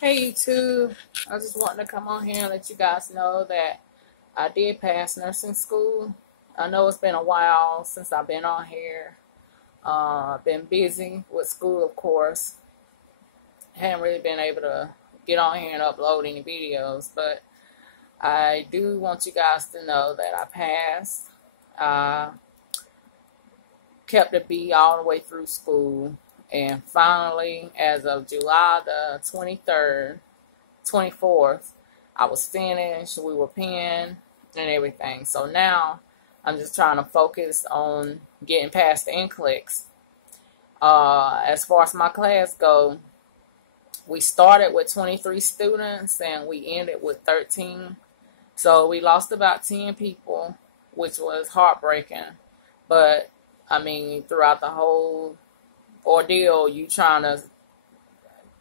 Hey YouTube, I just wanted to come on here and let you guys know that I did pass nursing school. I know it's been a while since I've been on here. I've been busy with school, of course. Haven't really been able to get on here and upload any videos, but I do want you guys to know that I passed. I kept a B all the way through school, and finally, as of July the 23rd, 24th, I was finished. We were paying and everything. So now I'm just trying to focus on getting past the NCLEX. As far as my class go, we started with 23 students and we ended with 13. So we lost about 10 people, which was heartbreaking. But I mean, throughout the whole ordeal, you trying to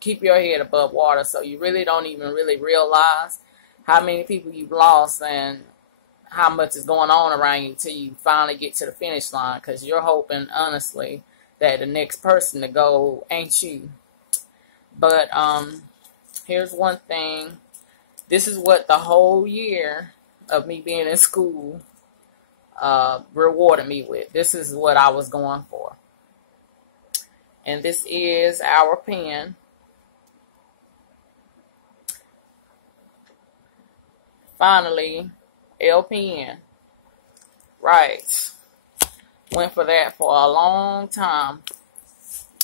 keep your head above water, so you really don't even really realize how many people you've lost and how much is going on around you till you finally get to the finish line, because you're hoping, honestly, that the next person to go ain't you. But here's one thing. This is what the whole year of me being in school rewarded me with. This is what I was going for. And this is our pen. Finally, LPN. Right. Went for that for a long time.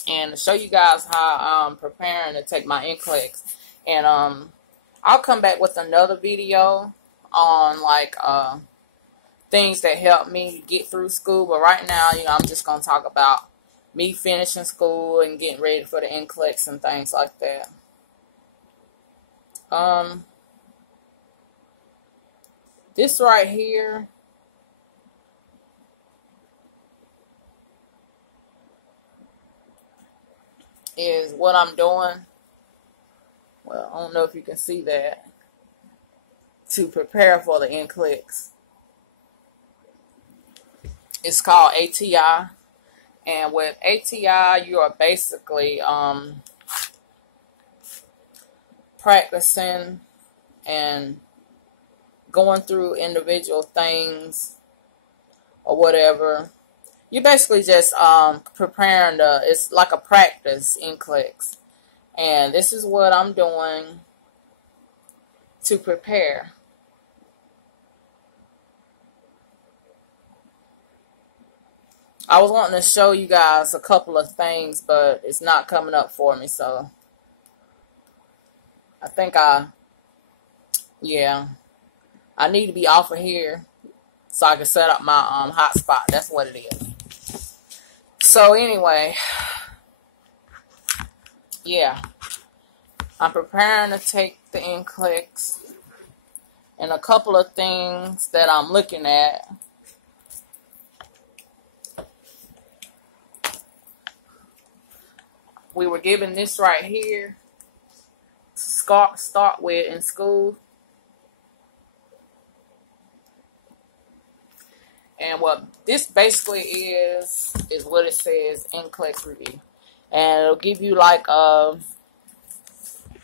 And to show you guys how I'm preparing to take my NCLEX. And I'll come back with another video on like things that helped me get through school. But right now, I'm just going to talk about me finishing school and getting ready for the NCLEX and things like that. This right here is what I'm doing. Well, I don't know if you can see that. To prepare for the NCLEX. It's called ATI. And with ATI, you are basically practicing and going through individual things or whatever. You're basically just preparing it's like a practice NCLEX. And this is what I'm doing to prepare. I was wanting to show you guys a couple of things, but it's not coming up for me, so I think I need to be off of here so I can set up my hotspot. That's what it is. So anyway, yeah, I'm preparing to take the NCLEX, and a couple of things that I'm looking at. We were given this right here to start with in school. And what this basically is what it says, NCLEX review. And it'll give you like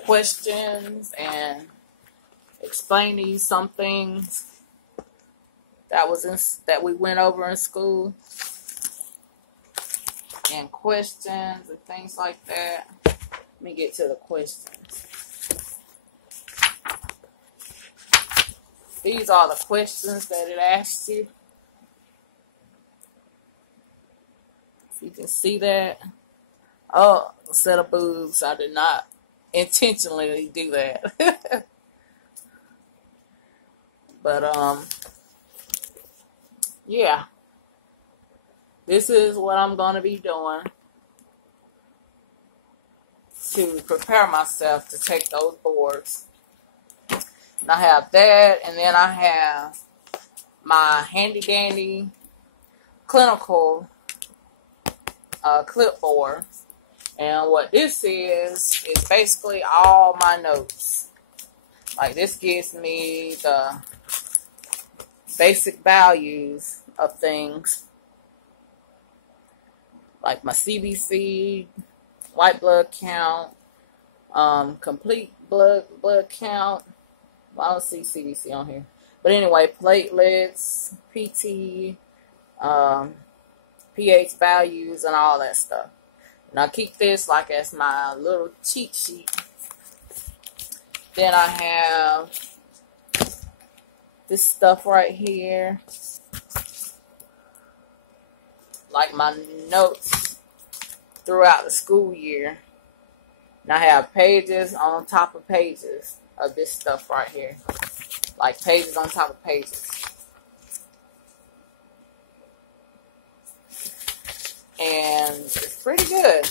questions and explain to you some things that we went over in school. And questions and things like that. Let me get to the questions. These are the questions that it asks you. If you can see that. Oh, a set of boobs. I did not intentionally do that. But, yeah. This is what I'm going to be doing to prepare myself to take those boards. And I have that, and then I have my handy dandy clinical clipboard. And what this is basically all my notes. Like, this gives me the basic values of things. Like my CBC, white blood count, Complete blood count. Well, I don't see CBC on here. But anyway, platelets, PT, pH values, and all that stuff. And I keep this like as my little cheat sheet. Then I have this stuff right here, like my notes throughout the school year. And I have pages on top of pages of this stuff right here, like pages on top of pages. And it's pretty good.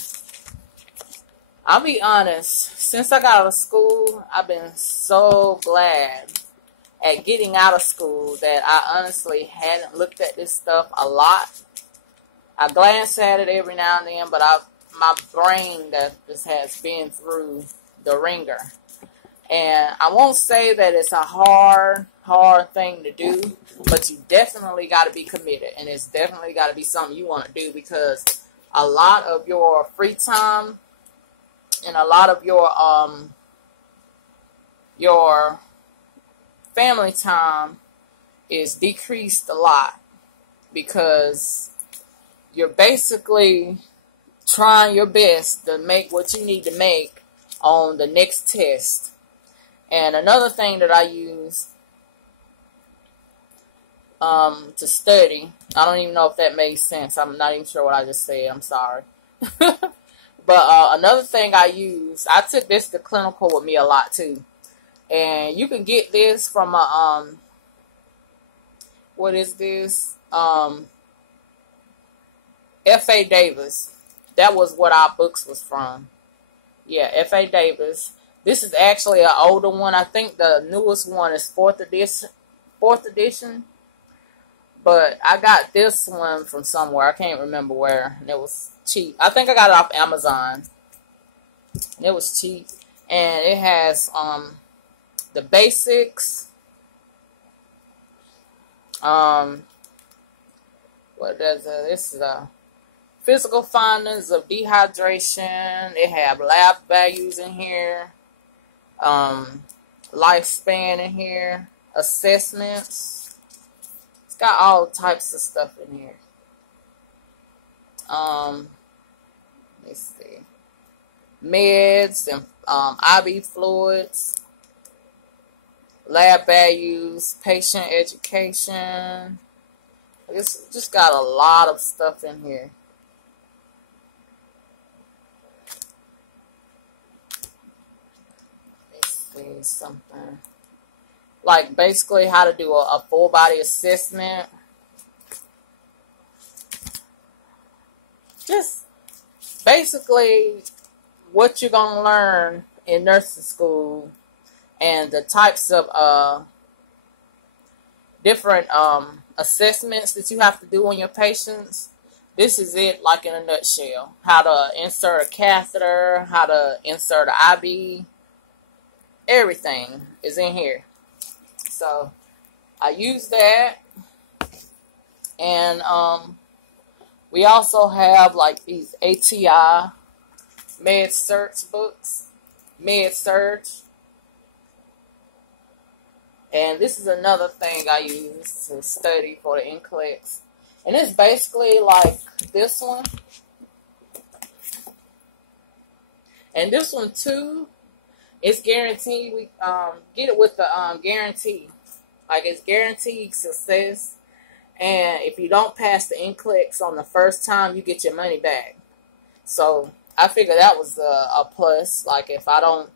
I'll be honest, since I got out of school, I've been so glad at getting out of school that I honestly hadn't looked at this stuff a lot. I glance at it every now and then, but my brain that just has been through the ringer. And I won't say that it's a hard thing to do, but you definitely got to be committed. And it's definitely got to be something you want to do, because a lot of your free time and a lot of your family time is decreased a lot, because you're basically trying your best to make what you need to make on the next test. And another thing that I use to study, I don't even know if that made sense. I'm not even sure what I just said. I'm sorry. But another thing I use, I took this to clinical with me a lot too. And you can get this from a, what is this? F.A. Davis. That was what our books was from. Yeah, F.A. Davis. This is actually an older one. I think the newest one is 4th edition. But I got this one from somewhere. I can't remember where. And it was cheap. I think I got it off Amazon. It was cheap. And it has the basics. What does it? This is a physical findings of dehydration. They have lab values in here. Lifespan in here. Assessments. It's got all types of stuff in here. Let's see. Meds and IV fluids. Lab values. Patient education. It's just got a lot of stuff in here. Something like basically how to do a full body assessment. Just basically what you're gonna learn in nursing school and the types of different assessments that you have to do on your patients. This is it, like in a nutshell. How to insert a catheter, how to insert an IV. Everything is in here. So I use that. And we also have like these ATI Med Search books. Med Search. And this is another thing I use to study for the NCLEX. And it's basically like this one. And this one too. It's guaranteed. We get it with the guarantee. Like, it's guaranteed success. And if you don't pass the NCLEX on the first time, you get your money back. So I figured that was a plus. Like, if I don't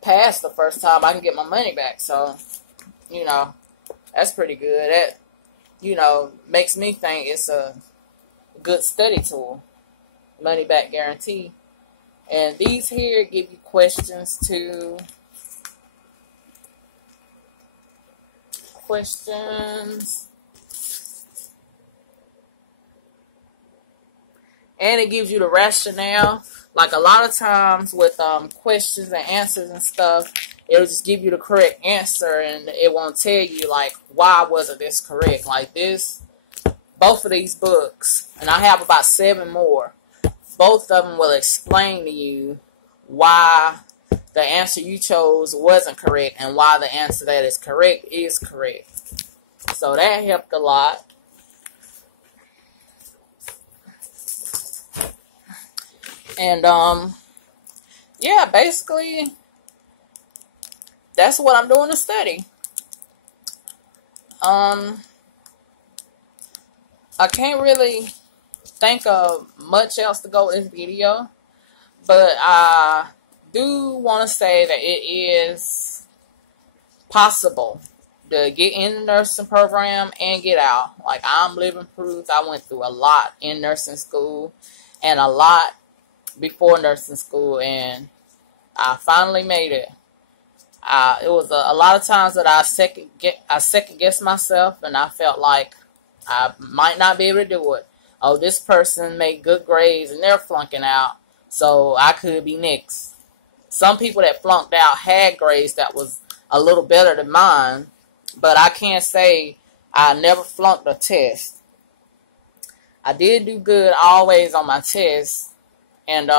pass the first time, I can get my money back. So, you know, that's pretty good. That, you know, makes me think it's a good study tool. Money back guarantee. And these here give you questions too. Questions. And it gives you the rationale. Like a lot of times with questions and answers and stuff, it'll just give you the correct answer and it won't tell you like why wasn't this correct. Like this, both of these books, and I have about 7 more. Both of them will explain to you why the answer you chose wasn't correct and why the answer that is correct is correct. So that helped a lot. And yeah, basically that's what I'm doing to study. I can't really think of much else to go with this video, but I do want to say that it is possible to get in the nursing program and get out. Like, I'm living proof. I went through a lot in nursing school and a lot before nursing school, and I finally made it. It was a lot of times that I second guessed myself, and I felt like I might not be able to do it. Oh, this person made good grades and they're flunking out, so I could be next. Some people that flunked out had grades that was a little better than mine, but I can't say I never flunked a test. I did do good always on my tests, and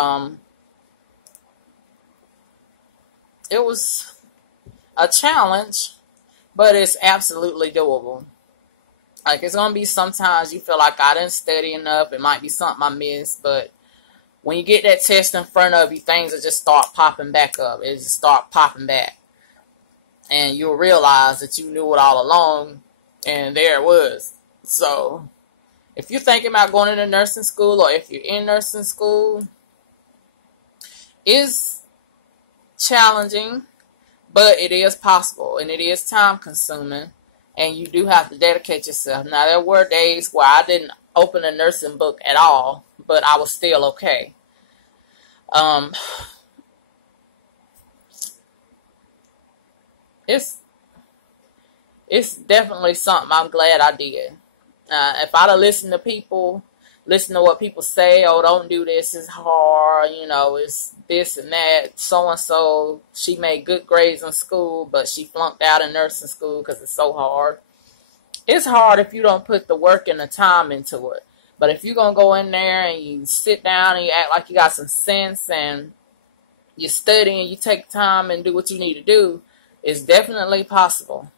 it was a challenge, but it's absolutely doable. Like, it's going to be sometimes you feel like I didn't study enough. It might be something I missed, but when you get that test in front of you, things will just start popping back up. It just start popping back. And you'll realize that you knew it all along, and there it was. So, if you're thinking about going into nursing school, or if you're in nursing school, it's challenging, but it is possible, and it is time consuming, and you do have to dedicate yourself. Now, there were days where I didn't open a nursing book at all, but I was still okay. It's definitely something I'm glad I did. If I'd have listened to people, listen to what people say, oh, don't do this, it's hard, you know, it's this and that, so-and-so, she made good grades in school, but she flunked out in nursing school because it's so hard. It's hard if you don't put the work and the time into it. But if you're going to go in there and you sit down and you act like you got some sense and you study and you take time and do what you need to do, it's definitely possible.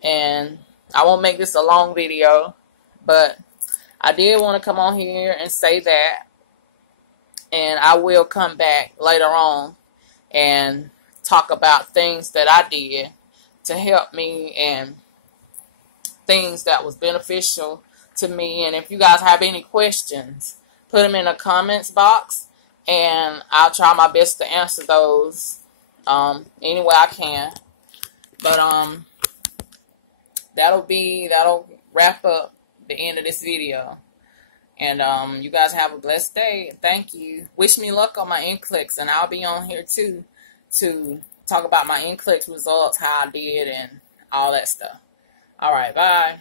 And I won't make this a long video, but I did want to come on here and say that. And I will come back later on and talk about things that I did to help me and things that was beneficial to me. And if you guys have any questions, put them in the comments box, and I'll try my best to answer those any way I can. But that'll wrap up the end of this video. And you guys have a blessed day. Thank you. Wish me luck on my NCLEX, and I'll be on here too to talk about my NCLEX results, how I did, and all that stuff. All right, bye.